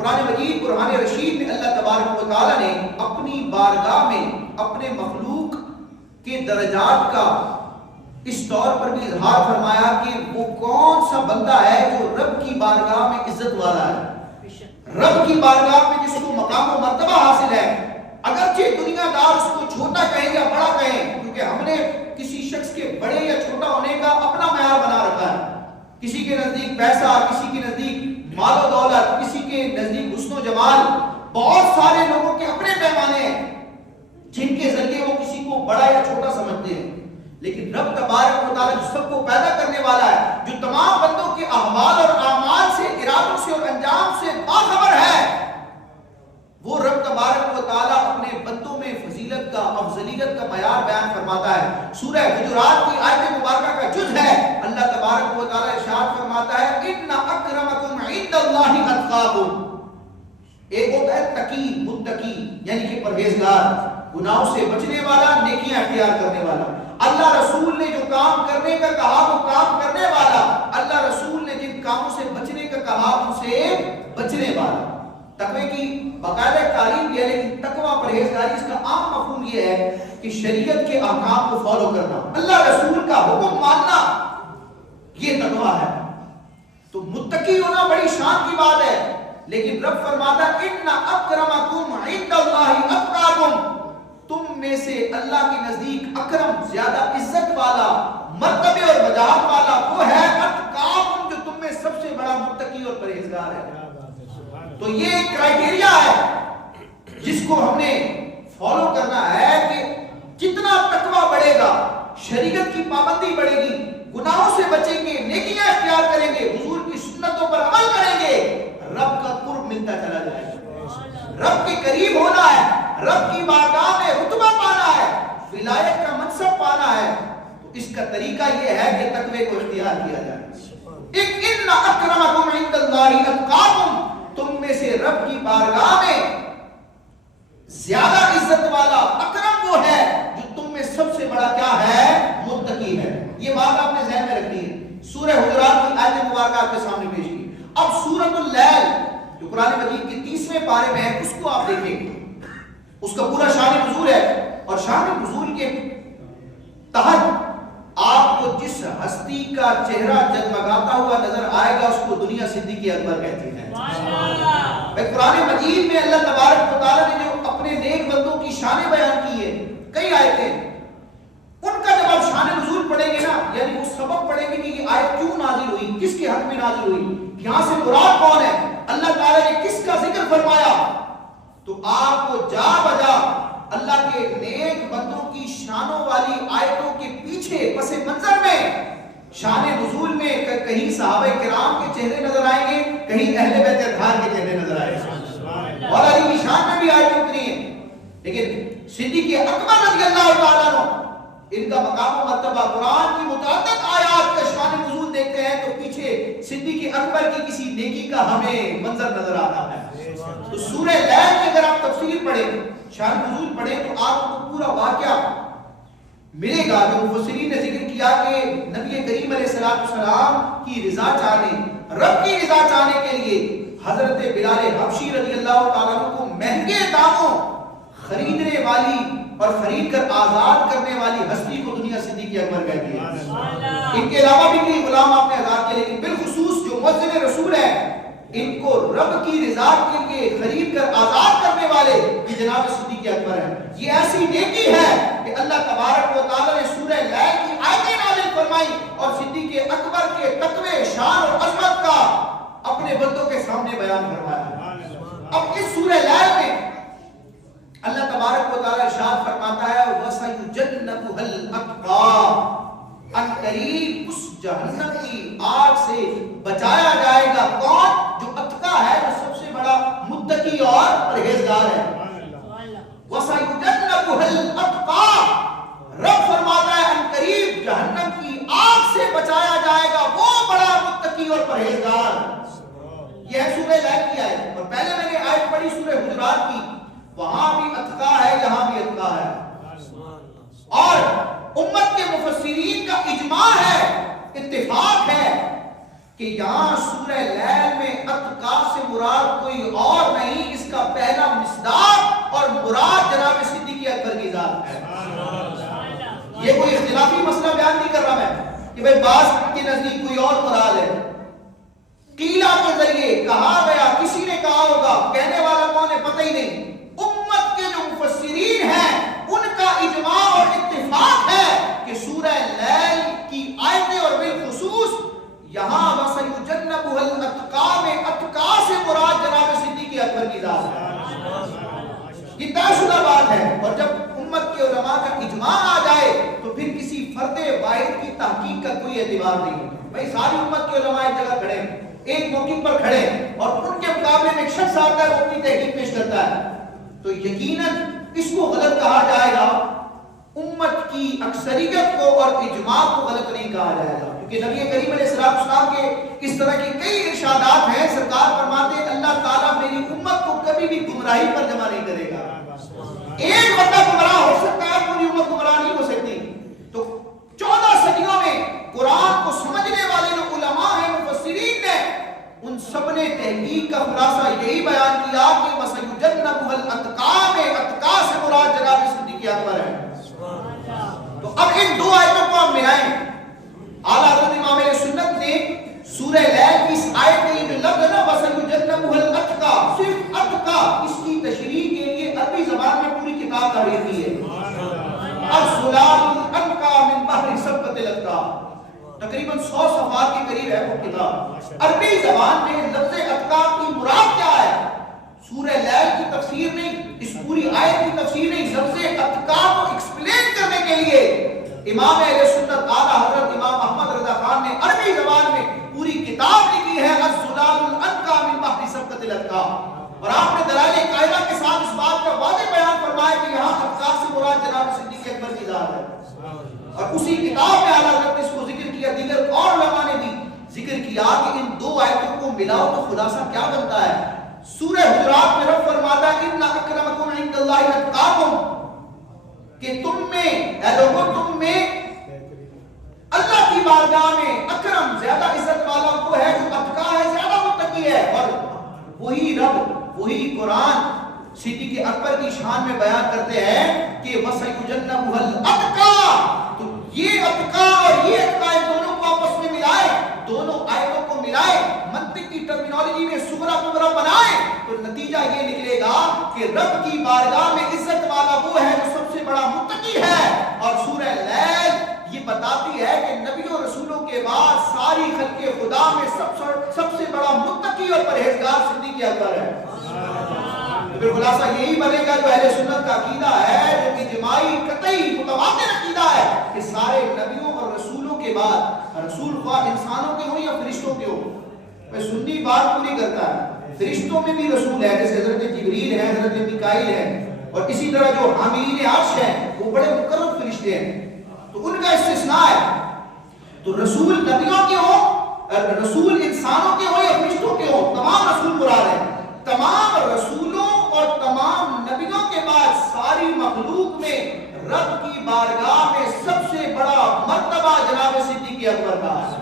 قرآن مجید قرآن رشید میں اللہ تبارک و تعالیٰ نے اپنی بارگاہ میں اپنے مخلوق کے درجات کا اس طور پر بھی اظہار فرمایا کہ وہ کون سا بندہ ہے جو رب کی بارگاہ میں عزت والا ہے، رب کی بارگاہ میں جس کو مقام و مرتبہ حاصل ہے، اگرچہ دنیا دار اس کو چھوٹا کہیں یا بڑا کہیں، کیونکہ ہم نے کسی شخص کے بڑے یا چھوٹا ہونے کا اپنا معیار بنا رکھا ہے، کسی کے نزدیک پیسہ، کسی کے نزدیک مال و دولت، کسی کے نزدیک حسن و جمال، بہت سارے لوگوں کے اپنے پیمانے ہیں جن کے ذریعے وہ کسی کو بڑا یا چھوٹا سمجھتے ہیں، لیکن رب تبارک و تعالیٰ جو سب کو پیدا کرنے والا ہے، جو تمام بندوں کے احوال اور اعمال سے، ارادوں سے اور انجام سے باخبر ہے، وہ رب تبارک و تعالیٰ اپنے بندوں میں فضیلت کا، افضلیت کا معیار بیان فرماتا ہے۔ سورہ حجرات کی آیت مبارکہ کا جز ہے، اللہ تبارک و تعالیٰ ارشاد فرماتا ہے ان اکرمکم عند اللہ اتقاکم۔ ایک ہوتا ہے تقی، متقی یعنی کہ پرہیزگار، گناہوں سے بچنے والا، نیکیاں اختیار کرنے والا، اللہ رسول نے جو کام کرنے کا کہا وہ کام کرنے والا، اللہ رسول نے جن کاموں سے بچنے کا کہا ان سے بچنے والا۔ تقوی کی باقاعدہ تعریف یہ ہے، لیکن تقوی پرہیزگاری اس کا عام مفہوم یہ ہے کہ شریعت کے احکام کو فالو کرنا، اللہ رسول کا حکم ماننا، یہ تقوی ہے۔ تو متقی ہونا بڑی شان کی بات ہے، لیکن رب فرماتا ان اکرمکم عند اللہ اتقاکم، تم میں سے اللہ کے نزدیک اکرم، زیادہ عزت والا، مرتبے اور وجاہت والا وہ ہے اتقاکم، جو تم میں سب سے بڑا متقی اور پرہیزگار ہے۔ تو یہ ایک کرائیٹیریا ہے جس کو ہم نے فالو کرنا ہے کہ جتنا تقویٰ بڑھے گا، شریعت کی پابندی بڑھے گی، گناہوں سے بچیں گے، نیکیاں اختیار کریں گے، حضور کی سنتوں پر عمل کریں گے، رب کا قرب ملتا چلا جائے گا، رب کے قریب ہونا ہے، رب کی بارگاہ میں رتبہ پانا ہے، ولایت کا منصب پانا ہے۔ تو اس کا طریقہ یہ ہے کہ تقوی کو اختیار کیا جائے۔ ان اکرمکم عند اللہ اتقاکم، تم میں سے رب کی بارگاہ میں زیادہ عزت والا، اکرم وہ ہے جو تم میں سب سے بڑا کیا ہے؟ متقی ہے۔ یہ بات آپ نے ذہن میں رکھنی ہے۔ سورہ حجرات کی آیت مبارکہ آپ کے سامنے پیش کی۔ اب سورۃ اللیل جو قرآن مجید کے 30ویں پارے میں ہے، اس کو آپ دیکھیں گے، اس کا پورا شان نزول ہے، اور شان نزول کے تحت آپ کو جس ہستی کا چہرہ جگمگاتا ہوا نظر آئے گا اس کو دنیا صدیق اکبر کہتے ہیں۔ قرآن مجید میں اللہ تبارک و تعالیٰ نے جو اپنے نیک بندوں کی شانیں بیان کی ہے، کئی آیتیں، ان کا جب آپ شان نزول پڑھیں گے نا، یعنی وہ سبب پڑھیں گے کہ یہ آیت کیوں نازل ہوئی، کس کے حق میں نازل ہوئی، یہاں سے مراد کون ہے، اللہ تعالیٰ نے کس کا ذکر فرمایا، تو آپ کو جا بجا اللہ کے نیک بندوں کی شانوں والی آیتوں کے پیچھے پس منظر میں شان نزول میں کہیں صحابہ کرام کے چہرے نظر آئیں گے، کہیں اہل بیت اطہار کے چہرے نظر آئیں گے، اور علی کی شان میں بھی آیتیں اتنی ہیں، لیکن صدیق اکبر رضی اللہ تعالیٰ عنہ ان کا مقام و مرتبہ قرآن کی متعدد آیات کا شان نزول دیکھتے ہیں تو پیچھے صدیق اکبر کی کسی نیکی کا ہمیں منظر نظر آتا ہے۔ تو سورہ لیل کی اگر آپ تفسیر پڑھیں، شان نزول پڑھیں، تو آپ کو پورا واقعہ ملے گا جو مفسرین نے ذکر کیا کہ نبی کریم علیہ السلام کی رضا چاہنے، رب کی رضا چاہنے کے لیے حضرت بلال حبشی رضی اللہ تعالیٰ عنہ کو مہنگے داموں خریدنے والی اور خرید کر آزاد کرنے والی ہستی کو دنیا صدیق اکبر کہتی ہے۔ ان کے علاوہ بھی کئی غلام آپ نے آزاد کیے، لیکن بالخصوص جو مؤذن رسول ہے، ان کو رب کی رضا کے لیے خرید کر آزاد کرنے والے یہ جناب صدیق اکبر ہیں۔ یہ ایسی نیکی ہے کہ اللہ تبارک و تعالیٰ نے سورہ لیل کی آیتیں نازل فرمائی اور صدیق اکبر کے تقوی، شان اور عظمت کا اپنے بندوں کے سامنے بیان فرمایا۔ اب اس سورہ لیل میں اللہ تبارک و تعالیٰ ارشاد فرماتا ہے وَسَيُجَنَّبُهَا الْأَتْقَى، ان قریب اس جہنم کی آگ سے بچایا جائے گا کون؟ جو اتقا ہے، جو سب سے بڑا متقی اور پرہیزگار ہے۔ وَسَيُجَنَّبُهَا الْأَتْقَى، رب فرماتا ہے ان قریب جہنم کی آگ سے بچایا جائے گا وہ بڑا متقی اور پرہیزگار۔ یہ ہے سورہ لیل کی آیت، اور پہلے میں نے آیت پڑھی سورہ حجرات کی، وہاں بھی اتقا ہے، یہاں بھی اتقا ہے، اور امت کے مفسرین کا اجماع ہے، اتفاق ہے کہ یہاں سورہ لیل میں اتقا سے مراد کوئی اور بیان نہیں کر رہا میں کہ بھئی بعض کے نزدیک کوئی اور مراد ہے. قیلہ کے ذریعے کہا گیا, کسی نے کہا ہوگا, کہنے والا کون ہے پتہ ہی نہیں. امت کے جو مفسرین ہیں ان کا اجماع اور اتفاق ہے کہ سورہ لیل کی آیتیں اور بالخصوص یہاں وَسَيُجَنَّبُهَا الْأَتْقَى میں اتقا سے مراد جناب صدیق اکبر کی ذات ہے. یہ طے شدہ بات ہے. اور جب امت کے علماء کا اجماع آ جائے تو پھر کسی فرد واحد کی تحقیق کا کوئی اعتبار نہیں. بھائی ساری امت کے علماء ایک جگہ کھڑے ہیں, ایک موقع پر کھڑے ہیں, اور ان کے مقابلے میں ایک شخص آتا ہے وہ اپنی تحقیق پیش کرتا ہے, تو یقیناً اس کو غلط کہا جائے گا. امت کی اکثریت کو اور اجماع کو غلط نہیں کہا جائے گا, کیونکہ نبی کریم علیہ السلام کے اس طرح کے کئی ارشادات ہیں. سرکار فرماتے ہیں اللہ تعالیٰ میری امت کو کبھی بھی گمراہی پر جمع نہیں کرے گا. ایک بندہ گمراہ ہو سکتا ہے, پوری امت گمراہ نہیں ہو سکتی. تو 14 صدیوں میں قرآن کو سمجھنے والے جو علماء ہیں, مفسرین نے, ان سب نے تحقیق کا خلاصہ یہی بیان کیا کہ وَسَيُجَنَّبُهَا الْأَتْقَى میں اتقا سے مراد جناب صدیق اکبر ہے. تو اب ان دو آیتوں کو ہم ملائیں. اعلیٰ حضرت امام اہل سنت نے سورہ لیل کی اس آیت میں جو لفظ ہے نا وَسَيُجَنَّبُهَا الْأَتْقَى, صرف اتقا, اس کی تشریح کے لیے عربی زبان میں پوری کتاب تحریر کی ہے. الظلال الأتقى من بحر سبقت الأتقى, تقریباً 100 صفحات کے قریب ہے وہ کتاب. عربی زبان میں لفظ اتقا کی مراد کیا ہے؟ سورہ لیل کی تفسیر نہیں, اس پوری آیت کی تفسیر نہیں, لفظ اتقا کو ایکسپلین کرنے کے لیے امام اہل سنت اعلیٰ حضرت امام احمد رضا خان نے عربی زبان میں پوری کتاب لکھی ہے الظلال الأتقى من بحر سبقت الأتقى. اور آپ نے دلائل قاعدہ کے ساتھ اس بات کا واضح بیان فرمایا کہ یہاں اتقا سے مراد جناب صدیق اکبر کی ذات ہے. اور اسی کتاب میں اعلیٰ حضرت نے اس کو ذکر کیا, دیگر اور علماء نے بھی ذکر کیا کہ ان دو آیتوں کو ملاؤ تو خلاصہ کیا بنتا ہے. سورہ حجرات میں رب فرماتا ہے ان اکرمکم عند اللہ اتقاکم, کہ تم میں اے لوگوں تم میں اللہ کی بارگاہ میں اکرم, زیادہ عزت والا وہ ہے جو اتقا ہے, زیادہ متقی ہے. اور وہی رب, وہی قرآن صدیق اکبر کی شان میں بیان کرتے ہیں کہ وَسَيُجَنَّبُهَا الْأَتْقَى. تو یہ اتقا اور یہ اتقا ان دونوں کو آپس میں ملائے, دونوں آیتوں کو ملائے, منطق کی ٹرمینالوجی میں سغرا کبرا بنائے, تو نتیجہ یہ نکلے گا کہ رب کی بارگاہ میں عزت والا وہ ہے جو سب سے بڑا متقی ہے. اور سورہ لیل یہ بتاتی ہے کہ نبیوں رسولوں کے بعد ساری خلق خدا میں سب سے بڑا متقی اور پرہیزگار صدیق اکبر ہے. پھر خلاصہ یہی بنے گا جو اہل سنت کا عقیدہ ہے, جو اجماعی قطعی متواتر عقیدہ ہے کہ سارے نبیوں اور رسولوں کے بعد, رسول خواہ انسانوں کے ہوں یا فرشتوں کے ہوں, میں سنی بات پوری کرتا ہے, فرشتوں میں بھی رسول ہے, جیسے حضرت جبریل ہے, حضرت میکائیل ہے, اور اسی طرح جو حاملین عرش ہیں وہ بڑے مقرب فرشتے ہیں, تو ان کا استثناء ہے. تو رسول نبیوں کے ہوں, رسول انسانوں کے ہوں یا فرشتوں کے ہوں, تمام رسول مراد ہیں. تمام رسولوں اور تمام نبیوں کے بعد ساری مخلوق میں رب کی بارگاہ میں سب سے بڑا مرتبہ جناب صدیق اکبر کا ہے.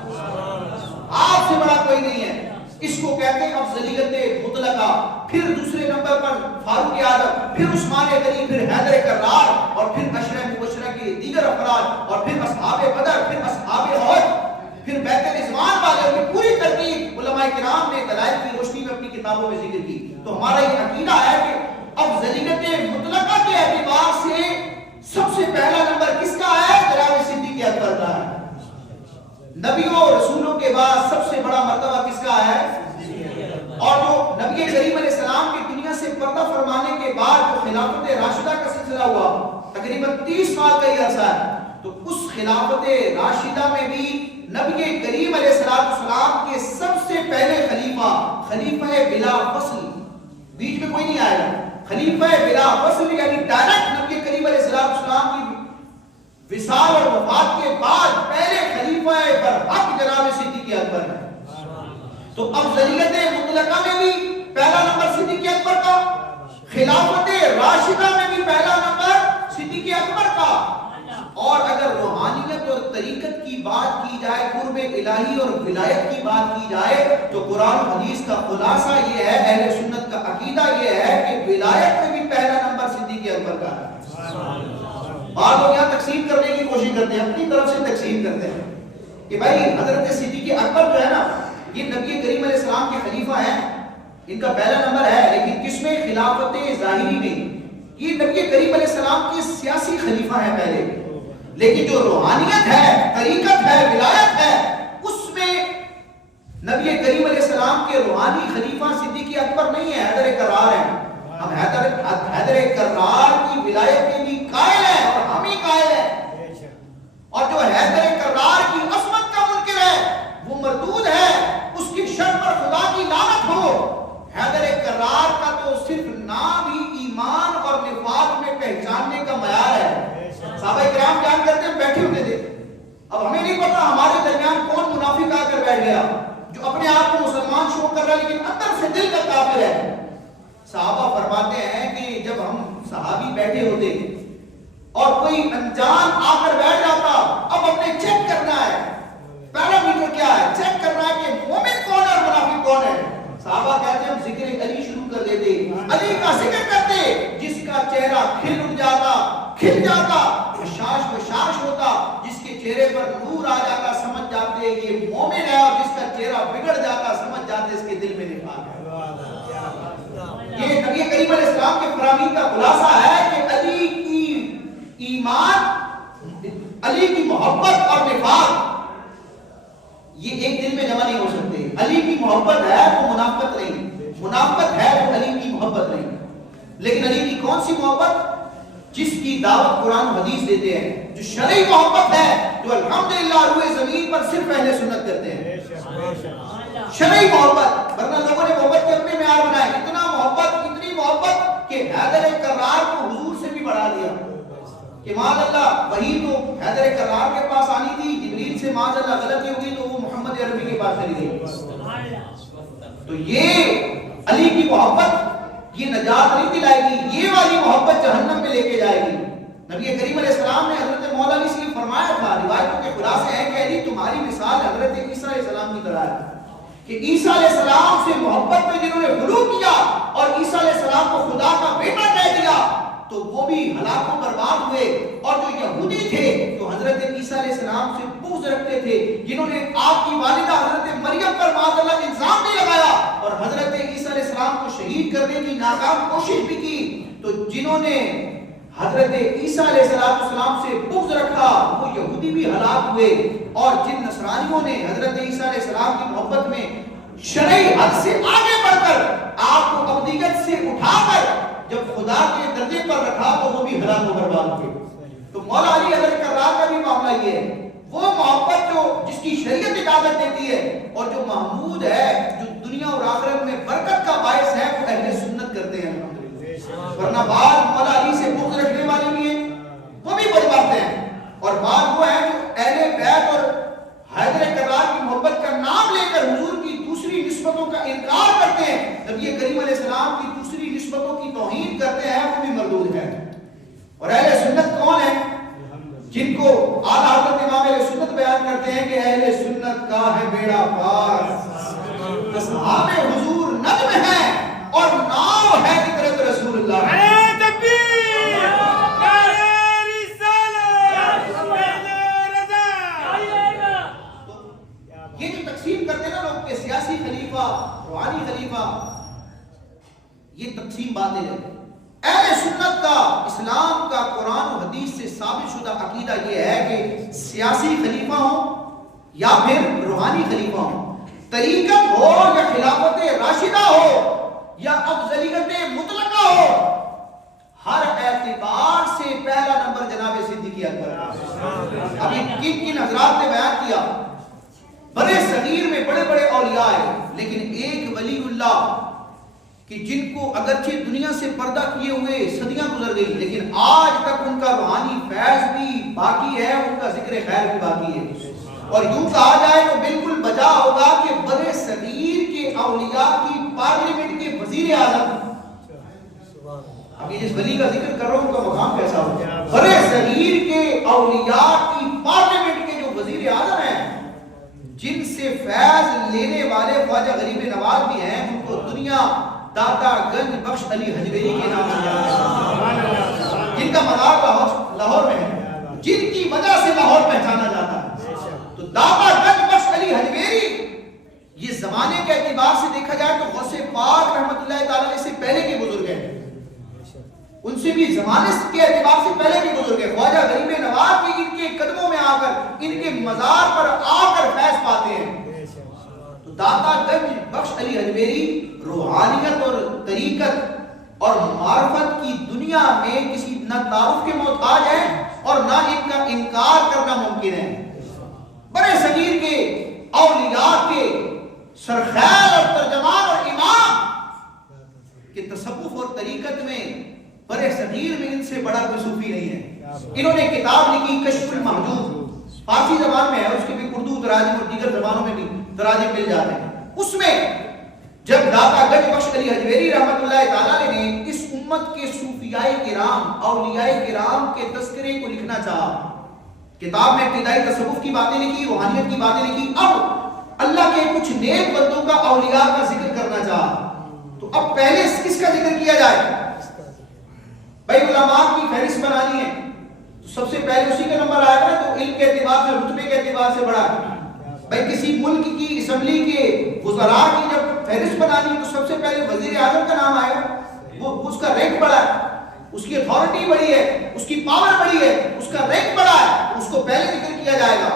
آپ سے بڑا کوئی نہیں ہے. اس کو کہتے ہیں افضلیت مطلقہ. پھر دوسرے نمبر پر فاروق اعظم, پھر عثمان غنی, پھر حیدر کرار, اور پھر عشرہ مبشرہ کے دیگر افراد, اور پھر اصحاب بدر, پھر اصحاب احد, پھر بیت الرضوان والے. کی پوری ترتیب علماء کرام نے دلائل کی روشنی میں اپنی کتابوں میں ذکر کی. تو ہمارا یہ عقیدہ ہے کہ افضلیت مطلقہ کے اعتبار سے سب سے پہلا نمبر کس کا ہے؟ جناب صدیق اکبر کا ہے. نبیوں رسولوں کے بعد سب سے بڑا مرتبہ کس کا ہے؟ اور جو نبی کریم علیہ السلام کی دنیا سے پردہ فرمانے کے بعد جو خلافت راشدہ کا سلسلہ ہوا, تقریباً 30 سال کا یہ عرصہ ہے, تو اس خلافت راشدہ میں بھی نبی کریم علیہ السلام کے سب سے پہلے خلیفہ بلا فصل, بیچ میں کوئی نہیں آئے گا, خلیفہ بلا فصل یعنی ڈائریکٹ نبی کریم علیہ السلام کی وصال اور وفات کے بعد پہلے خلیفہ برحق جناب صدیق اکبر ہے. تو افضلیت مطلقہ میں بھی پہلا نمبر صدیق اکبر کا, خلافت راشدہ میں بھی پہلا نمبر صدیق اکبر کا. اور اگر روحانیت اور طریقت کی بات کی جائے, قرب الہی اور ولایت کی بات کی جائے, تو قرآن حدیث کا خلاصہ یہ ہے, اہل سنت کا عقیدہ یہ ہے کہ ولایت میں بھی پہلا نمبر صدیق اکبر کا ہے. بعض لوگ یہاں تقسیم کرنے کی کوشش کرتے ہیں, اپنی طرف سے تقسیم کرتے ہیں کہ بھائی حضرت صدیق اکبر جو ہے نا یہ نبی کریم علیہ السلام کے خلیفہ ہیں, ان کا پہلا نمبر ہے, لیکن کس میں؟ خلافت ظاہری میں. یہ نبی کریم علیہ السلام کے سیاسی خلیفہ ہیں پہلے, لیکن جو روحانیت ہے, طریقت ہے, ولایت ہے, اس میں نبی کریم علیہ السلام کے روحانی خلیفہ صدیق اکبر نہیں ہے, حیدر کرار ہیں. ہم حیدر کرار کی ولایت کے بھی قائل ہیں اور ہم ہی قائل ہیں, اور جو حیدر کرار کی عظمت کا منکر ہے وہ مردود ہے, اس کی شرط پر خدا کی لعنت ہو. حیدر کرار کا تو صرف نام ہی ایمان اور نفاق میں پہچاننے کا معیار ہے. صحابہ کرام جان کرتے ہیں بیٹھے ہوتے تھے, اب ہمیں نہیں پتا ہمارے درمیان کون منافق آ کر بیٹھ گیا جو اپنے آپ کو مسلمان شو کر رہا ہے لیکن اندر سے دل کا کافر ہے. صحابہ فرماتے ہیں کہ جب ہم صحابی بیٹھے ہوتے اور کوئی انجان آ کر بیٹھ جاتا, اب ہم نے چیک کرنا ہے, پہلا میٹر کیا ہے, چیک کرنا ہے کہ مومن کون ہے اور منافق کون ہے. صحابہ کہتے ہیں ہم ذکر علی شروع کر دیتے, علی کا ذکر کرتے جس کا چہرہ کھل جاتا, بشاش ہوتا, جس کے چہرے پر نور آ جاتا, سمجھ جاتے یہ مومن ہے, اور جس کا چہرہ بگڑ جاتا سمجھ جاتے اس کے دل میں نفاق ہے. یہ نبی کریم علیہ السلام کے فرامین کا خلاصہ ہے کہ علی کی ایمان, علی کی محبت اور نفاق یہ ایک دل میں جمع نہیں ہو سکتے. علی کی محبت ہے وہ منافقت نہیں, منافقت ہے وہ علی کی محبت نہیں. لیکن علی کی کون سی محبت؟ جس کی دعوت قرآن و حدیث دیتے ہیں, جو شرعی محبت ہے, جو الحمدللہ روئے زمین پر صرف اہل سنت کرتے ہیں. شرعی محبت, ورنہ لوگوں نے محبت کے اپنے معیار بنائے, اتنا محبت, اتنی محبت کہ حیدر کرار کو حضور سے بھی بڑھا دیا کہ معاذ اللہ وہی تو حیدر کرار کے پاس آنی تھی, جبریل سے معاذ اللہ غلطی ہوگی تو وہ محمد عربی کے پاس چلی گئی. تو یہ علی کی محبت یہ نجات نہیں دلائے گی, یہ والی محبت جہنم میں لے کے جائے گی. نبی کریم علیہ السلام نے حضرت مولا علی سے فرمایا تھا, روایتوں کے خلاصے ہیں کہ علی تمہاری مثال حضرت عیسیٰ علیہ السلام کی طرح ہے کہ عیسیٰ علیہ السلام سے محبت میں جنہوں نے غلو کیا اور عیسیٰ علیہ السلام کو خدا کا بیٹا کہہ دیا تو وہ بھی ہلاک و برباد ہوئے. اور جو یہودی تھے جو حضرت عیسیٰ علیہ السلام سے بغض رکھتے تھے, جنہوں نے آپ کی والدہ حضرت مریم پر معاذ اللہ الزام بھی لگایا اور حضرت عیسیٰ علیہ السلام کو شہید کرنے کی ناکام کوشش بھی کی, تو جنہوں نے حضرت عیسیٰ علیہ السلام سے بغض رکھا وہ یہودی بھی ہلاک ہوئے. اور جن نصرانیوں نے حضرت عیسیٰ علیہ السلام کی محبت میں شرعی حد سے آگے بڑھ کر آپ کو ابدیت سے اٹھا کر جب خدا کے درجے پر رکھا تو وہ بھی ہلاک و برباد ہوئے. تو مولا علی حضرت کرار کا بھی معاملہ یہ ہے, وہ محبت جو جس کی شریعت اجازت دیتی ہے اور جو محمود ہے, جو دنیا اور آخرت میں برکت کا باعث ہے, وہ اہل سنت کرتے ہیں. ورنہ بعض مولا علی سے بغض رکھنے والے بھی ہیں, وہ بھی بڑی باتیں ہیں, اور بعض وہ ہیں جو اہل بیت اور حیدر کرار کی محبت کا نام لے کر حضور کی دوسری نسبتوں کا انکار کرتے ہیں, نبی کریم علیہ السلام کی دوسری نسبتوں کی توہین کرتے ہیں, وہ بھی مردود ہے. اور اہل سنت کون ہیں؟ جن کو اعلیٰ حضرت امام اہل سنت بیان کرتے ہیں کہ اہل سنت کا ہے بیڑا پار, اصحاب حضور نجم ہے اور ناؤ ہے ذکر رسول اللہ. یہ جو تقسیم کرتے ہیں نا لوگ کہ سیاسی خلیفہ, روحانی خلیفہ, یہ تقسیم باطل ہے. اہل سنت کا, اسلام کا, قرآن و حدیث سے ثابت شدہ عقیدہ یہ ہے کہ سیاسی خلیفہ ہوں یا پھر روحانی خلیفہ ہوں, طریقت ہو یا خلافت راشدہ ہو یا افضلیت مطلقہ ہو, ہر اعتبار سے پہلا نمبر جناب صدیق اکبر. ابھی کن کن حضرات نے بیان کیا, بڑے صغیر میں بڑے بڑے اولیاء ہیں, لیکن ایک ولی اللہ کہ جن کو اگرچہ دنیا سے پردہ کیے ہوئے صدیاں گزر گئی لیکن آج تک ان کا روحانی فیض بھی باقی ہے, ان کا ذکر خیر بھی باقی ہے. اور یوں کہا جائے تو بالکل بجا ہوگا کہ بڑے صغیر کے اولیاء کی پارلیمنٹ کے وزیر اعظم, ابھی جس ولی کا ذکر کر رہا ہوں کا مقام کیسا ہو, بڑے صغیر کے اولیاء کی پارلیمنٹ کے جو وزیر اعظم ہیں, جن سے فیض لینے والے خواجہ غریب نواز بھی ہیں, ان کو دنیا داتا گنج بخش علی حجویری کے نام سے جاتا ہے, جن کا مزار لاہور میں ہے, جن کی وجہ سے لاہور پہچانا جاتا ہے. تو داتا گنج بخش علی حجویری یہ زمانے کے اعتبار سے دیکھا جائے تو غوث پاک رحمت اللہ تعالیٰ سے پہلے کے بزرگ ہیں, ان سے بھی زمانے کے اعتبار سے پہلے کے بزرگ ہیں. خواجہ غریب نواز بھی ان کے قدموں میں آ کر ان کے مزار پر آ کر فیض پاتے ہیں. تو داتا گنج بخش علی حجویری روحانیت اور طریقت اور معرفت کی دنیا میں کسی نہ تعارف کے محتاج ہیں اور نہ ان کا انکار کرنا ممکن ہے. بڑے صغیر کے اولیاء کے سرخیل اور ترجمان اور امام کہ تصوف اور طریقت میں برے صغیر میں ان سے بڑا کوئی صوفی نہیں ہے. انہوں نے کتاب لکھی کشف المحجوب, فارسی زبان میں ہے, اس کے بھی اردو تراجم اور دیگر زبانوں میں بھی تراجم مل جاتے ہیں. اس میں جب داتا گنج بخش علی حجویری رحمت اللہ تعالی نے اس امت کے صوفیاء کرام اولیاء کرام کے تذکرے کو لکھنا چاہا, کتاب میں ابتدائی تصوف کی باتیں لکھی, روحانیت کی باتیں لکھی, اب اللہ کے کچھ نیک بندوں کا اولیاء کا ذکر کرنا چاہا. تو اب پہلے کس کا ذکر کیا جائے؟ بھائی علماء کی فہرست بنانی ہے تو سب سے پہلے اسی کا نمبر آئے گا, تو علم کے اعتبار سے رتبے کے اعتبار سے بڑا ہے. بھائی کسی ملک کی اسمبلی کے وزراء کی جب فہرست بنانی ہے تو سب سے پہلے وزیر اعظم کا نام آئے گا, وہ اس کا رینک بڑا ہے, اس کی اتھارٹی بڑی ہے, اس کی پاور بڑی ہے, اس کا رینک بڑا ہے, اس کو پہلے ذکر کیا جائے گا.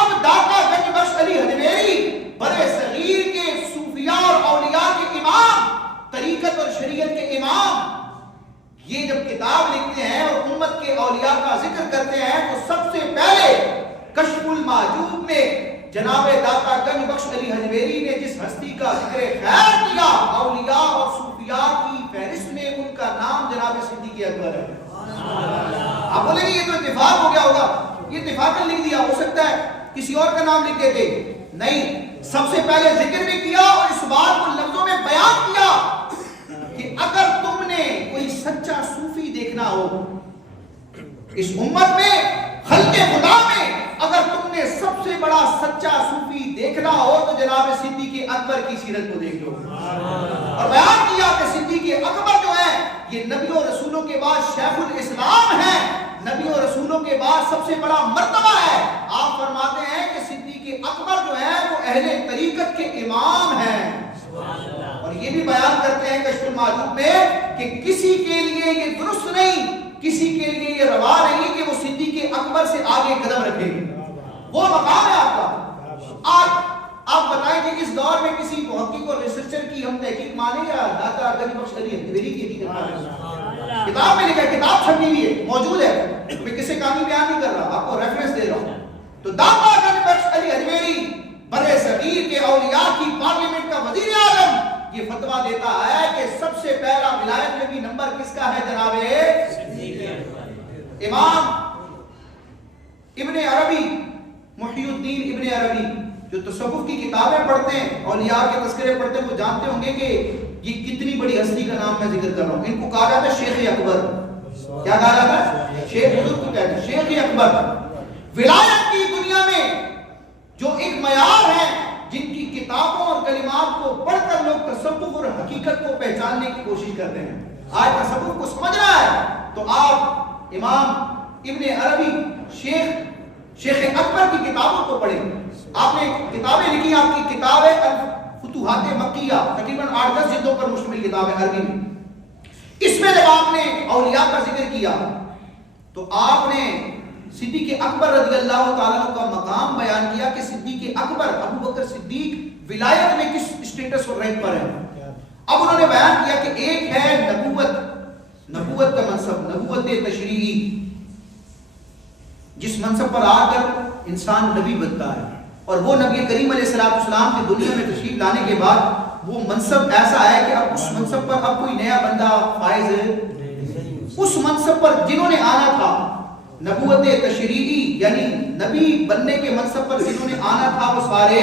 اب داتا گنج بخش علی حجویری برے صغیر کے صوفیاء اور اولیاء کے امام, طریقت اور شریعت کے امام, یہ جب کتاب لکھتے ہیں اور امت کے اولیاء کا ذکر کرتے ہیں تو سب سے پہلے کشف المحجوب میں جناب داتا گنج بخش علی حجویری نے جس ہستی کا ذکر خیر کیا اولیاء اور صوفیاء کی فہرست میں ان کا نام جناب صدیق اکبر ہے. آپ بولیں گے یہ تو اتفاق ہو گیا ہوگا, یہ اتفاقاً لکھ دیا, ہو سکتا ہے کسی اور کا نام لکھ دیتے. نہیں, سب سے پہلے ذکر بھی کیا اور اس بات کو لفظوں میں بیان کیا کہ اگر تم نے کوئی سچا صوفی دیکھنا ہو اس امت میں, خلق خدا میں, اگر تم نے سب سے بڑا سچا صوفی دیکھنا ہو تو جناب صدیق اکبر کی سیرت کو دیکھ لو. اور بیان کیا کہ صدیق اکبر جو ہے یہ نبیوں رسولوں کے بعد شیخ الاسلام ہے, نبیوں رسولوں کے بعد سب سے بڑا مرتبہ ہے. آپ فرماتے ہیں کہ صدیق اکبر جو ہے وہ اہل طریقت کے امام ہیں. اور یہ بھی بیان کرتے ہیں کشف المحجوب میں کہ کسی کے لیے یہ درست نہیں, کسی کے لیے یہ روا نہیں کہ وہ صدیق اکبر سے آگے قدم رکھے. وہ مقام ہے آپ کا. آج آپ بتائیں کہ اس دور میں کسی محقق اور ریسرچر کی ہم تحقیق مانیں یا داتا گنج بخش علی حجویری کی کتاب میں لکھا ہے, کتاب چھپی ہوئی ہے, موجود ہے, میں کسی کامی بیان نہیں کر رہا, آپ کو ریفرنس دے رہا ہوں. تو داتا گنج بخش علی حجویری برے صغیر کے اولیاء کی پارلیمنٹ کا وزیر اعظم یہ فتویٰ دیتا ہے کہ سب سے پہلا ولایت میں بھی نمبر کس کا ہے جناب امام ابن عربی, محی الدین ابن عربی, جو تصوف کی کتابیں پڑھتے ہیں, اولیاء کے تذکرے پڑھتے ہیں, وہ جانتے ہوں گے کہ یہ کتنی بڑی ہستی کا نام میں ذکر کر رہا ہوں. ان کو کہا جاتا ہے شیخ اکبر. کیا کہا جاتا ہے؟ شیخ بزرگ کو کہتے ہیں شیخ اکبر. ولایت کی دنیا میں جو ایک معیار ہے, جن کی کتابوں اور کلمات کو پڑھ کر لوگ تصوف اور حقیقت کو پہچاننے کی کوشش کرتے ہیں. آج تصوف کو سمجھنا ہے تو آپ امام ابن عربی شیخ اکبر کی کتابوں کو پڑھیں. آپ نے کتابیں لکھی, آپ کی کتاب ہے فتوحات مکیہ, تقریباً 8-10 جلدوں پر مشتمل کتاب ہے عربی میں. اس میں جب آپ نے اولیاء کا ذکر کیا تو آپ نے صدیق اکبر رضی اللہ تعالیٰ عنہ کا مقام بیان کیا کہ صدیق اکبر ابو بکر صدیق ولایت میں کس اسٹیٹس اور رینک پر ہے. اب انہوں نے بیان کیا کہ ایک ہے نبوت کا منصب, نبوت تشریعی, جس منصب پر آ کر انسان نبی بنتا ہے, اور وہ نبی کریم علیہ السلام کی دنیا میں تشریف لانے کے بعد وہ منصب ایسا ہے کہ اب اس منصب پر اب کوئی نیا بندہ فائز ہے. اس منصب پر جنہوں نے آنا تھا, نبوت تشریعی یعنی نبی بننے کے منصب پر جنہوں نے آنا تھا وہ سارے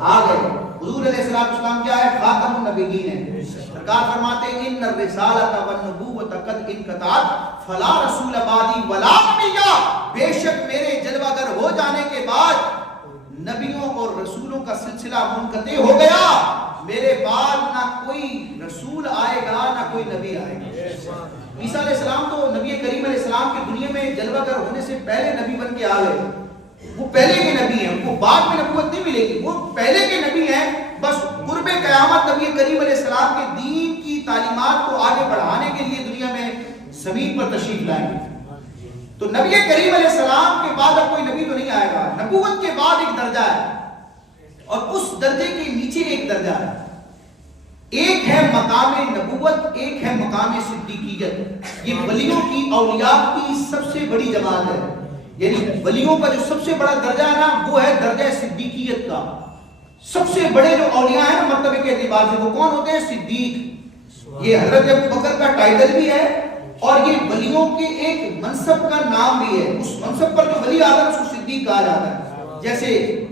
آ گئے. حضور علیہ السلام کیا ہے؟ خاتم النبیین ہے. سرکار فرماتے ہیں ان الرسالۃ والنبوۃ قد انقطعت فلا رسول بعدی ولا نبی, بے شک میرے جلوہ گر ہو جانے کے بعد نبیوں اور رسولوں کا سلسلہ منقطع ہو گیا, میرے بعد نہ کوئی رسول آئے گا نہ کوئی نبی آئے گا. عیسیٰ علیہ السلام تو نبی کریم علیہ السلام کی دنیا میں میں جلوہ گر ہونے سے پہلے نبی بن کے آ گئے، وہ پہلے کے نبی ہیں، ان کو بعد میں نبوت نہیں ملے گی، وہ پہلے کے نبی ہیں، بس قرب قیامت نبی کریم علیہ السلام کے دین کی تعلیمات کو آگے بڑھانے کے لیے دنیا میں زمین پر تشریف لائیں گے۔ تو نبی کریم علیہ السلام کے بعد اب کوئی نبی تو نہیں آئے گا، نبوت کے بعد ایک درجہ ہے اور اس درجے کے نیچے ایک درجہ ہے، ایک ہے مقام نبوت، ایک ہے مقام صدیقیت۔ یہ ولیوں کی، اولیاء کی سب سے بڑی جماعت ہے، یعنی ولیوں کا جو سب سے بڑا درجہ ہے نا وہ ہے درجہ صدیقیت کا۔ سب سے بڑے جو اولیاء ہیں مرتبے کے اعتبار سے وہ کون ہوتے ہیں؟ صدیق۔ یہ حضرت ابوبکر کا ٹائٹل بھی ہے اور یہ ولیوں کے ایک منصب کا نام بھی ہے، اس منصب پر جو ولی آتا ہے اس کو صدیق کہا جاتا ہے۔ جیسے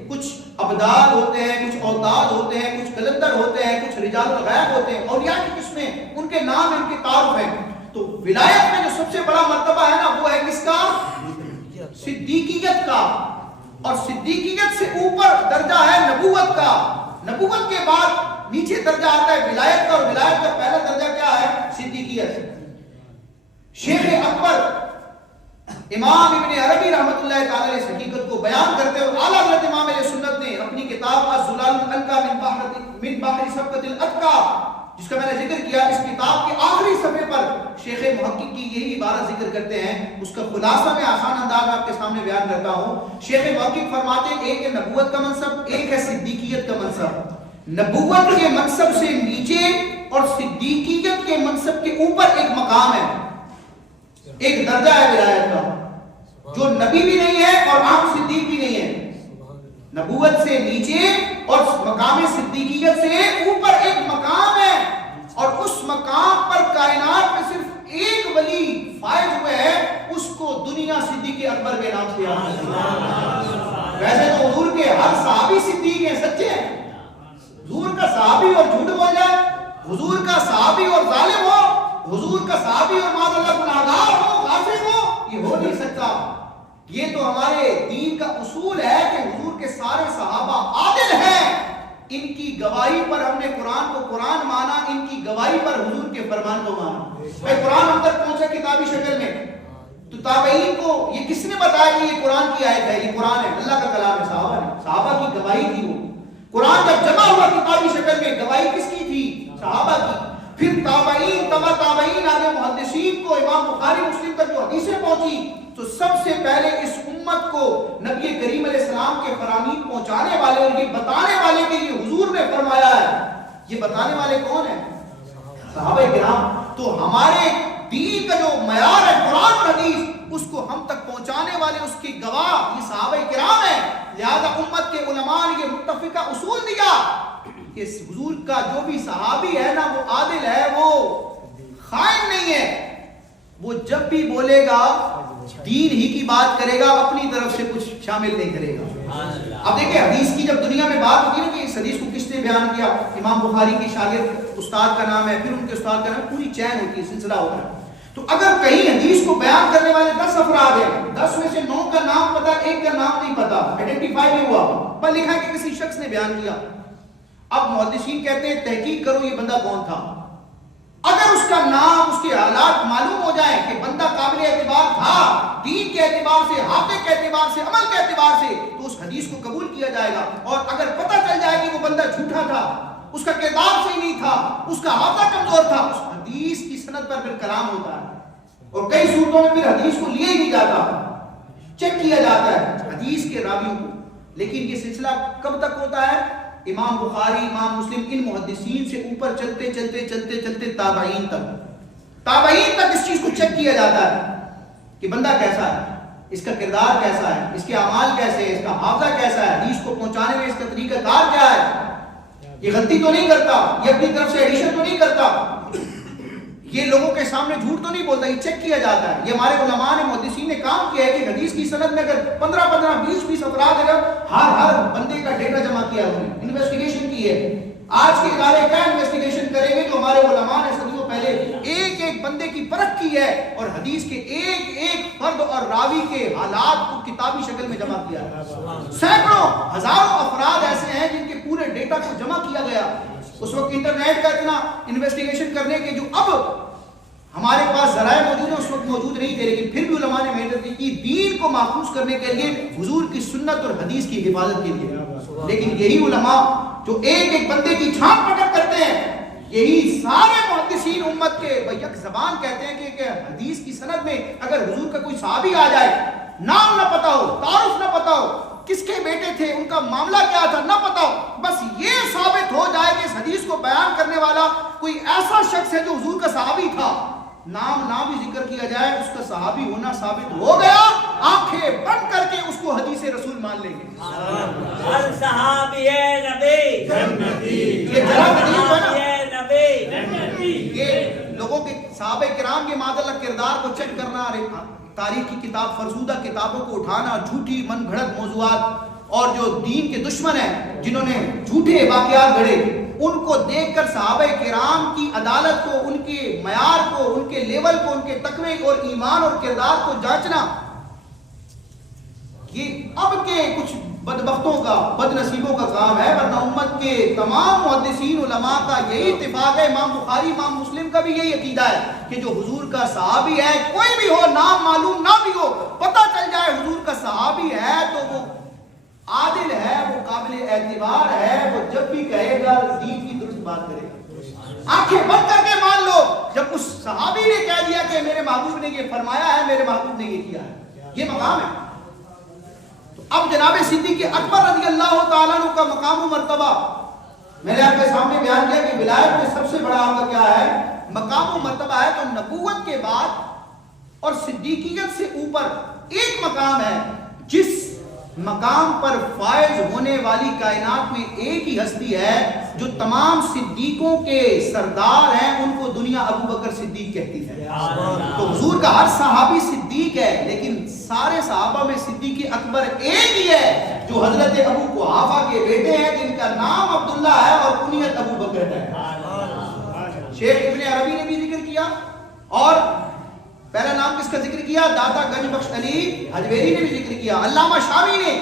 کچھ ابدال ہوتے ہیں، کچھ اوتاد ہوتے ہیں، کچھ کلندر ہوتے ہیں، کچھ رجال الغیب ہوتے ہیں، اولیاء کی قسمیں، ان کے نام، ان کے تعارف ہیں۔ تو ولایت میں جو سب سے بڑا مرتبہ ہے نا وہ ہے کس کا؟ صدیقیت کا، اور صدیقیت سے اوپر درجہ ہے نبوت کا، نبوت کے بعد نیچے درجہ آتا ہے ولایت کا، اور ولایت کا پہلا درجہ کیا ہے؟ صدیقیت۔ شیخ اکبر امام ابن عربی رحمۃ اللہ تعالی علیہ حقیقت کو بیان کرتے ہوئے اعلیٰ حضرت امام علیہ سنت نے اپنی کتاب الزلال الانقا من بحر سبقۃ الاتقا، جس کا میں نے ذکر کیا، اس کتاب کے آخری صفحے پر شیخ محقق کی یہی عبارت ذکر کرتے ہیں، اس کا خلاصہ میں آسان انداز میں آپ کے سامنے بیان کرتا ہوں۔ شیخ محقق فرماتے ہیں ایک ہے نبوت کا منصب، ایک ہے صدیقیت کا منصب۔ نبوت کے منصب سے نیچے اور صدیقیت کے منصب کے اوپر ایک مقام ہے، ایک درجہ ہے ولایت کا، جو نبی بھی نہیں ہے اور عام صدیق بھی نہیں ہے۔ نبوت سے نیچے اور مقام صدیقیت سے اوپر ایک مقام ہے، اور اس مقام پر کائنات میں صرف ایک ولی فائز ہوئے ہے، اس کو دنیا صدیق اکبر کے نام سے یاد کرتے ہیں۔ ویسے تو حضور کے ہر صحابی صدیق ہیں، سچے ہیں، حضور کا صحابی اور جھوٹ بول جائے، حضور کا صحابی اور ظالم ہو، حضور کا صحابی اور معاذ اللہ گناہگار ہو، غافل ہو، یہ ہو نہیں سکتا۔ یہ تو ہمارے دین کا اصول ہے کہ حضور کے سارے صحابہ عادل ہیں، ان کی گواہی پر ہم نے قرآن کو قرآن مانا، ان کی گواہی پر حضور کے فرمان کو مانا۔ بھائی قرآن ہم تک پہنچا کتابی شکل میں، تو تابعین کو یہ کس نے بتایا کہ یہ قرآن کی آیت ہے؟ یہ قرآن ہے، اللہ کا کلام ہے، صحابہ کی گواہی تھی۔ وہ قرآن جب جمع ہوا کتابی شکل میں، گواہی کس کی تھی؟ صحابہ کی۔ پھر تابعین، تبع تابعین، آگے محدثین کو، امام بخاری مسلم تک جو حدیثیں پہنچی، تو سب سے پہلے اس امت کو نبی کریم علیہ السلام کے فرامین پہنچانے والے اور یہ بتانے والے کے لیے حضور نے فرمایا ہے۔ یہ بتانے والے کون ہیں؟ صحابہ کرام۔ تو ہمارے دین کا جو معیار ہے قرآن اور حدیث، اس کو ہم تک پہنچانے والے، اس کی گواہ یہ صحابہ کرام ہیں۔ لہذا امت کے علماء نے یہ متفقہ اصول دیا کہ حضور کا جو بھی صحابی ہے نا وہ عادل ہے، وہ خائن نہیں ہے، وہ جب بھی بولے گا دین ہی کی بات کرے گا، اپنی طرف سے کچھ شامل نہیں کرے گا۔ اب دیکھیں حدیث کی جب دنیا میں بات ہوتی ہے نا کہ اس حدیث کو کس نے بیان کیا، امام بخاری کی شاگرد استاد کا نام ہے، پھر ان کے استاد کا نام، پوری چین ہوتی ہے، سلسلہ ہوتا ہے۔ تو اگر کہیں حدیث کو بیان کرنے والے 10 افراد ہیں، 10 میں سے 9 کا نام پتا، ایک کا نام نہیں پتا، آئیڈینٹیفائی نہیں ہوا، پر لکھا ہے کہ کسی شخص نے بیان کیا۔ اب محدثین کہتے ہیں تحقیق کرو یہ بندہ کون تھا۔ اگر اس کا نام، اس کے حالات معلوم ہو جائے کہ بندہ قابل اعتبار تھا، دین کے اعتبار سے، حافظ کے اعتبار سے، عمل کے اعتبار سے، تو اس حدیث کو قبول کیا جائے گا۔ اور اگر پتہ چل جائے کہ وہ بندہ جھوٹا تھا، اس کا کردار صحیح نہیں تھا، اس کا حافظہ کمزور تھا، اس حدیث کی سند پر پھر کلام ہوتا ہے، اور کئی صورتوں میں پھر حدیث کو لیا ہی نہیں جاتا، چیک کیا جاتا ہے حدیث کے راویوں کو۔ لیکن یہ سلسلہ کب تک ہوتا ہے؟ امام بخاری، امام مسلم، ان محدثین سے اوپر چلتے چلتے چلتے چلتے تابعین تک اس چیز کو چیک کیا جاتا ہے کہ بندہ کیسا ہے، اس کا کردار کیسا ہے، اس کے اعمال کیسے ہیں، اس کا حافظہ کیسا ہے، حدیث کو پہنچانے میں اس کا طریقہ کار کیا ہے، یہ غلطی تو نہیں کرتا، یہ اپنی طرف سے ایڈیشن تو نہیں کرتا، یہ لوگوں کے سامنے جھوٹ تو نہیں بولتا، یہ چیک کیا جاتا ہے۔ یہ ہمارے علماء نے، محدثین نے کام کیا ہے کہ حدیث کی سند میں اگر 15 20 افراد اگر ہر بندے کا ڈیٹا جمع کیا، انہوں نے انویسٹیگیشن کی ہے۔ آج کے ادارے کیا انویسٹیگیشن کریں گے؟ تو ہمارے علماء نے صدیوں پہلے ایک ایک بندے کی پرکھ کی ہے اور حدیث کے ایک ایک فرد اور راوی کے حالات کو کتابی شکل میں جمع کیا ہے۔ سینکڑوں ہزاروں افراد ایسے ہیں جن کے پورے ڈیٹا کو جمع کیا گیا۔ اس وقت انٹرنیٹ کا اتنا انویسٹیگیشن کرنے کے جو اب ہمارے پاس ذرائع موجود ہیں اس وقت موجود نہیں تھے، لیکن پھر بھی علماء نے محنت کی کو محفوظ کرنے کے لیے، حضور کی سنت اور حدیث کی حفاظت کے لیے. لیکن یہی علماء جو ایک ایک بندے کی چھانٹ پٹک کرتے ہیں، یہی سارے محدثین امت کے یک زبان کہتے ہیں کہ حدیث کی سند میں اگر حضور کا کوئی صحابی آ جائے، نام نہ پتا ہو، تعارف نہ پتا ہو، کس کے بیٹے تھے، ان کا معاملہ کیا تھا نہ پتا ہو، بس یہ ثابت ہو جائے کہ اس حدیث کو بیان کرنے والا کوئی ایسا شخص ہے جو حضور کا صحابی تھا، نام نہ بھی ذکر کیا جائے، اس کا صحابی ہونا ثابت ہو گیا، آنکھیں بند کر کے اس کو حدیث رسول مان لیں گے. ہر صحابی نبی جنتی، یہ ذرا یہ لوگوں کے صحابہ کرام کے معاذ اللہ کردار کو چیک کرنا، تاریخ کی کتاب فرسودہ کتابوں کو اٹھانا، جھوٹی من گھڑت موضوعات اور جو دین کے دشمن ہیں جنہوں نے جھوٹے واقعات گھڑے، ان کو دیکھ کر صحابہ کرام کی عدالت کو، ان کے معیار کو، ان کے لیول کو، ان کے تقوی اور ایمان اور کردار کو جانچنا، یہ اب کے کچھ بدبختوں کا، بد نصیبوں کا کام ہے، ورنہ امت کے تمام محدثین علماء کا یہی اتفاق ہے. امام بخاری، امام مسلم کا بھی یہی عقیدہ ہے کہ جو حضور کا صحابی ہے، کوئی بھی ہو، نام معلوم نہ بھی ہو، پتہ چل جائے حضور کا صحابی ہے تو وہ عادل ہے، وہ قابل اعتبار ہے، وہ جب بھی کہے گا دین کی درست بات کرے گا. آنکھیں بند کر کے مان لو، جب اس صحابی نے کہہ دیا کہ میرے محبوب نے یہ فرمایا ہے، میرے محبوب نے یہ کیا ہے، یہ مقام ہے. اب جناب صدیق اکبر رضی اللہ تعالیٰ عنہ کا مقام و مرتبہ میں نے آپ کے سامنے بیان کیا کہ ولایت میں سب سے بڑا آپ کا کیا ہے، مقام و مرتبہ ہے. تو نبوت کے بعد اور صدیقیت سے اوپر ایک مقام ہے، جس مقام پر فائز ہونے والی کائنات میں ایک ہی ہستی ہے جو تمام صدیقوں کے سردار ہیں، ان کو دنیا ابو بکر صدیق کہتی ہے. تو حضور کا ہر صحابی صدیق ہے، لیکن سارے صحابہ میں صدیق اکبر ایک ہی ہے جو حضرت ابو قحافہ کے بیٹے ہیں، جن کا نام عبداللہ ہے اور کنیت ابو بکر ہے. شیخ ابن عربی نے بھی ذکر کیا، اور پہلا نام کس کا ذکر کیا، داتا گنج بخش علی حجویری نے بھی ذکر کیا. علامہ شامی نے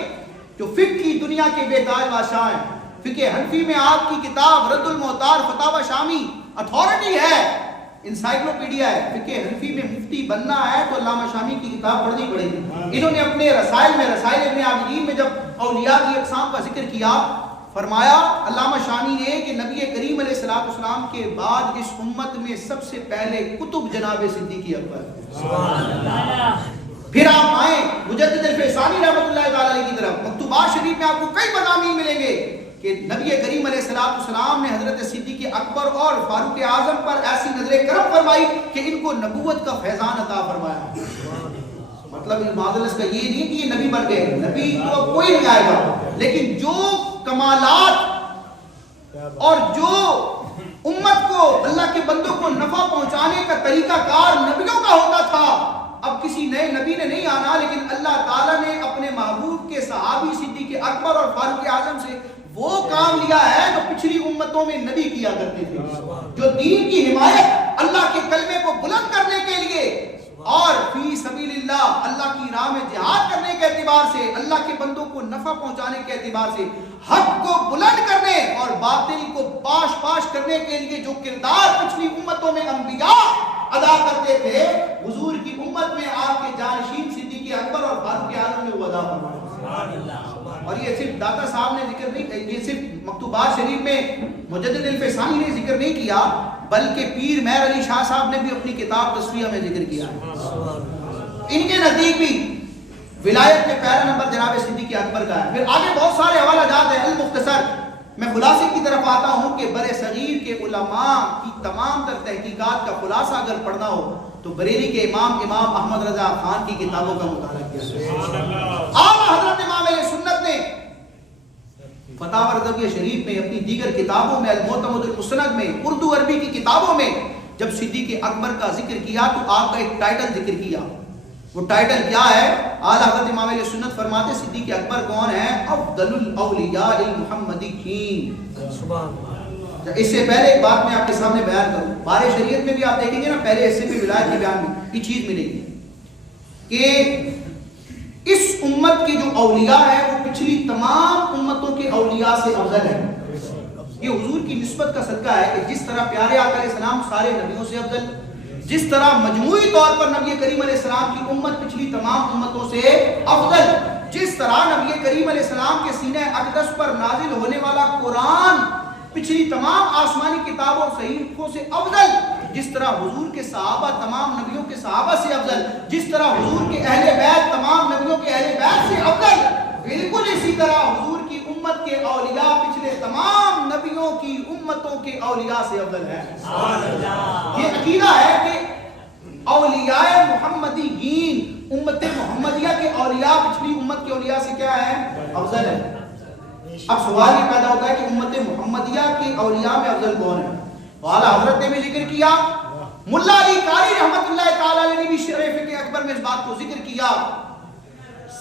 جو فقہ کی دنیا کے بے تاج بادشاہ ہیں، فقہ حنفی میں آپ کی کتاب رد المحتار فتاوی شامی اتھارٹی ہے، انسائکلوپیڈیا ہے. فقہ حنفی میں مفتی بننا ہے تو علامہ شامی کی کتاب پڑھنی پڑے گی. انہوں نے اپنے رسائل میں، رسائل ابن عابدین میں جب اولیاء کی اقسام کا ذکر کیا، فرمایا علامہ شامی نے کہ نبی کریم علیہ السلام کے بعد اس امت میں سب سے پہلے کتب جناب صدیق اکبر. پھر آپ آئیں مجدد الفیصانی رحمۃ اللہ تعالی علیہ کی طرف، مکتوبات شریف میں آپ کو کئی مضامین ملیں گے کہ نبی کریم علیہ السلام نے حضرت صدیق اکبر اور فاروق اعظم پر ایسی نظر کرم فرمائی کہ ان کو نبوت کا فیضان عطا فرمایا. مطلب معذرت کا یہ نہیں کہ یہ نبی بن گئے، نبی تو کوئی نہیں آئے گا، لیکن جو کمالات اور جو امت کو، اللہ کے بندوں کو نفع پہنچانے کا طریقہ کار نبیوں کا ہوتا تھا، اب کسی نئے نبی نے نہیں آنا، لیکن اللہ تعالیٰ نے اپنے محبوب کے صحابی صدیق اکبر اور فاروق اعظم سے وہ کام لیا ہے جو پچھلی امتوں میں نبی کیا کرتے تھے، جو دین کی حمایت، اللہ کے کلمے کو بلند کرنے کے لیے اور فی سبیل اللہ، اللہ کی راہ میں جہاد کرنے کے اعتبار سے، اللہ کے بندوں کو نفع پہنچانے کے اعتبار سے، حق کو بلند کرنے اور باطل کو پاش پاش کرنے کے لیے جو کردار پچھلی امتوں میں انبیاء ادا کرتے تھے، حضور کی امت میں آپ کے جانشین صدیق اکبر اور فاروق اعظم نے وہ ادا فرمایا. اور یہ صرف داتا صاحب نے ذکر نہیں، یہ صرف مکتوبات شریف میں مجدد الفیصانی نے ذکر نہیں کیا، بلکہ پیر مہر علی شاہ صاحب نے بھی اپنی کتاب تصفیہ میں ذکر کیا ہے. ان کے نزدیک بھی ولایت میں پہلا نمبر جناب صدیق اکبر کا ہے. پھر آگے بہت سارے حوالہ جات ہیں. المختصر میں خلاصے کی طرف آتا ہوں کہ برِ صغیر کے علماء کی تمام تر تحقیقات کا خلاصہ اگر پڑھنا ہو تو بریلی کے امام احمد رضا خان کی کتابوں کا مطالعہ کیا. اعلیٰ حضرت امام علیہ سنت نے فتاوی رضویہ شریف میں، اپنی دیگر کتابوں میں، المعتمد المسند میں، اردو عربی کی کتابوں میں جب صدیق اکبر کا ذکر کیا تو آپ کا ایک ٹائٹل ذکر کیا. وہ ٹائٹل کیا ہے؟ اعلیٰ حضرت امام علیہ سنت فرماتے صدیق اکبر کون ہے؟ افضل الاولیاء المحمدیین. اس سے پہلے ایک بات میں آپ کے سامنے بیان کروں، بار شریعت میں بھی آپ دیکھیں گے نا، پہلے حصے میں ولایت کے بیان میں یہ چیز ملے گی کہ اس امت کے جو اولیاء ہیں وہ پچھلی تمام امتوں کے اولیاء سے افضل ہے. یہ حضور کی نسبت کا صدقہ ہے کہ جس طرح پیارے آقا علیہ السلام سارے نبیوں سے افضل، جس طرح مجموعی طور پر نبی کریم علیہ السلام کی امت پچھلی تمام امتوں سے افضل، جس طرح نبی کریم علیہ السلام کے سینہ اقدس پر نازل ہونے والا قرآن پچھلی تمام آسمانی کتابوں اور صحیفوں سے افضل، جس طرح حضور کے صحابہ تمام نبیوں کے صحابہ سے افضل، جس طرح حضور کے اہل بیت تمام نبیوں کے اہل بیت سے افضل، بالکل اسی طرح حضور کی امت کے اولیاء پچھلے تمام نبیوں کی امتوں کے اولیاء سے افضل ہے۔ یہ عقیدہ ہے کہ اولیاء محمدیین، امت محمدیہ کے اولیاء پچھلی امت کے اولیاء سے کیا ہے؟ افضل ہے۔ اب سوال یہ پیدا ہوتا ہے کہ امت محمدیہ کے اولیاء میں افضل کون ہے؟ والا حضرت نے بھی ذکر کیا، ملا علی قاری رحمت اللہ تعالی علیہ نے بھی شرح فقہ اکبر میں اس بات کو ذکر کیا،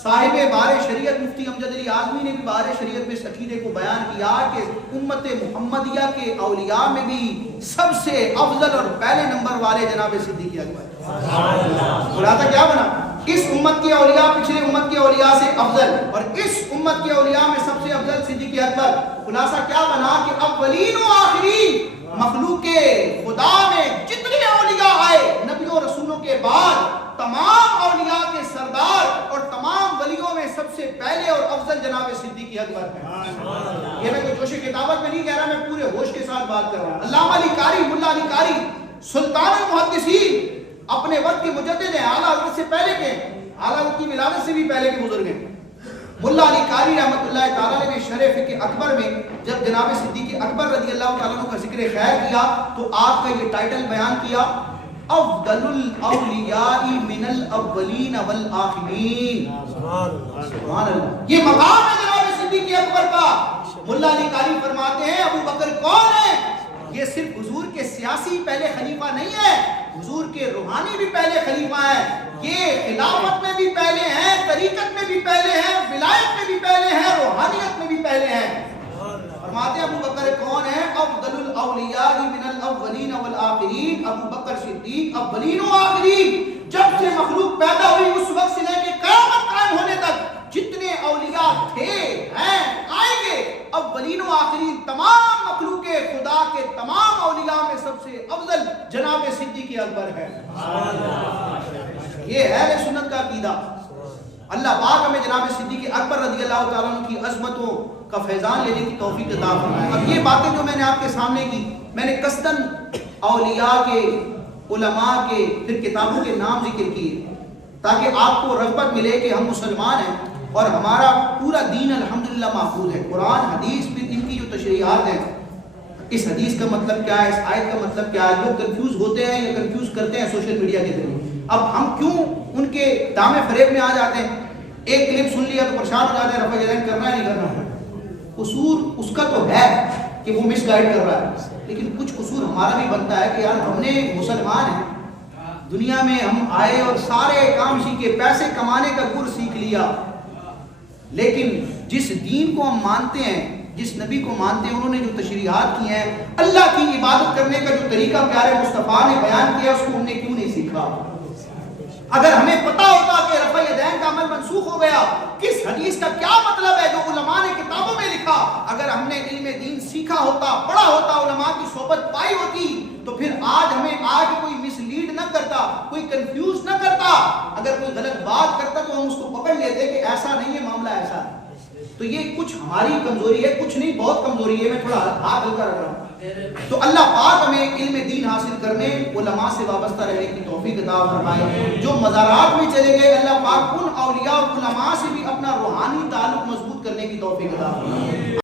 صاحب بار شریعت مفتی امجد علی اعظمی نے بھی بار شریعت میں اس عقیدے کو بیان کیا کہ امت محمدیہ کے اولیاء میں بھی سب سے افضل اور پہلے نمبر والے جناب صدیق اکبر۔ خلاصہ کیا بنا؟ اس امت کے اولیاء پچھلے امت کے اولیاء سے افضل، اور اس امت کے اولیاء میں سب سے افضل صدیق اکبر۔ خلاصہ کیا بنا کہ اولین و آخرین مخلوق خدا میں جتنے اولیاء آئے نبیوں رسولوں کے بعد، تمام اولیاء کے سردار اور تمام ولیوں میں سب سے پہلے اور افضل جناب صدیق اکبر ہے۔ یہ میں کوئی جوش کتابت میں نہیں کہہ رہا، میں پورے ہوش کے ساتھ بات کر رہا ہوں۔ علامہ علی قاری، ملا علی قاری سلطان المحدثین، اپنے وقت کے مجدد ہیں، اعلیٰ حضرت سے پہلے کے، اعلیٰ حضرت کی ولادت سے بھی پہلے کے بزرگ ہیں۔ ملا علی قاری رحمت اللہ تعالیٰ نے شرح فقہ اکبر میں جب جناب صدیق اکبر رضی اللہ تعالیٰ عنہ کا ذکر خیر کیا تو آپ کا یہ ٹائٹل بیان کیا، افضل الاولیاء من الاولین والآخرین۔ سبحان اللہ، یہ مقام ہے جناب صدیق اکبر کا۔ ملا علی قاری فرماتے ہیں ابو بکر کون ہے؟ یہ صرف حضور کے سیاسی پہلے خلیفہ نہیں ہے، حضور کے روحانی بھی پہلے خلیفہ ہیں، یہ خلافت میں بھی پہلے ہیں، طریقت میں بھی پہلے ہیں، ولایت میں بھی پہلے ہیں، روحانیت میں بھی پہلے ہیں۔ فرماتے ہیں ابو بکر کون ہے؟ افضل الاولیاء من الاولین والآخرین، ابو بکر صدیق اولین و آخرین۔ جب سے مخلوق پیدا ہوئی اس وقت سے لے کے قیامت قائم ہونے تک جتنے اولیاء تھے، ہیں، آئیں گے، اولین و آخرین تمام مخلوق خدا کے تمام اولیاء میں سب سے افضل جناب صدیق اکبر ہے۔ یہ ہے اہل سنت کا عقیدہ۔ اللہ پاک ہمیں جناب صدیق اکبر رضی اللہ تعالیٰ عنہ کی عظمتوں کا فیضان لینے کی توفیق عطا فرمائے۔ اب یہ باتیں جو میں نے آپ کے سامنے کی، میں نے قصداً اولیاء کے، علماء کے، پھر کتابوں کے نام ذکر کیے تاکہ آپ کو رغبت ملے کہ ہم مسلمان ہیں اور ہمارا پورا دین الحمدللہ محفوظ ہے۔ قرآن حدیث بھی ان کی جو تشریحات ہیں، اس حدیث کا مطلب کیا ہے، اس آیت کا مطلب کیا ہے، لوگ کنفیوز ہوتے ہیں یا کنفیوز کرتے ہیں سوشل میڈیا کے ذریعے۔ اب ہم کیوں ان کے دامے فریب میں آ جاتے ہیں؟ ایک کلپ سن لیا تو پریشان ہو جاتے ہیں، رفع یدین کرنا ہے نہیں کرنا۔ قصور اس کا تو ہے کہ وہ مس گائیڈ کر رہا ہے، لیکن کچھ قصور ہمارا بھی بنتا ہے کہ یار ہم نے مسلمان ہیں، دنیا میں ہم آئے اور سارے کام سیکھے، پیسے کمانے کا گر سیکھ لیا، لیکن جس دین کو ہم مانتے ہیں، جس نبی کو مانتے ہیں، انہوں نے جو تشریحات کی ہیں، اللہ کی عبادت کرنے کا جو طریقہ پیارے مصطفیٰ نے بیان کیا، اس کو ہم نے کیوں نہیں سیکھا؟ اگر ہمیں پتا ہوتا کہ رفع یدین کا عمل منسوخ ہو گیا، کس حدیث کا کیا مطلب ہے جو علماء نے کتابوں میں لکھا، اگر ہم نے علم دین سیکھا ہوتا، پڑھا ہوتا، علماء کی صحبت پائی ہوتی، تو پھر آج ہمیں کوئی مس لیڈ نہ کرتا، کوئی کنفیوز نہ کرتا، اگر کوئی غلط بات کرتا تو ہم اس کو پکڑ لیتے کہ ایسا نہیں ہے، معاملہ ایسا ہے۔ تو یہ کچھ ہماری کمزوری ہے، کچھ نہیں، بہت کمزوری ہے، میں تھوڑا ہاتھ ہلکا رکھ رہا ہوں۔ تو اللہ پاک ہمیں علم دین حاصل کرنے، علماء سے وابستہ رہنے کی توفیق عطا فرمائے۔ جو مزارات میں چلے گئے، اللہ پاک ان اولیاء اور علماء سے بھی اپنا روحانی تعلق مضبوط کرنے کی توفیق عطا فرمائے۔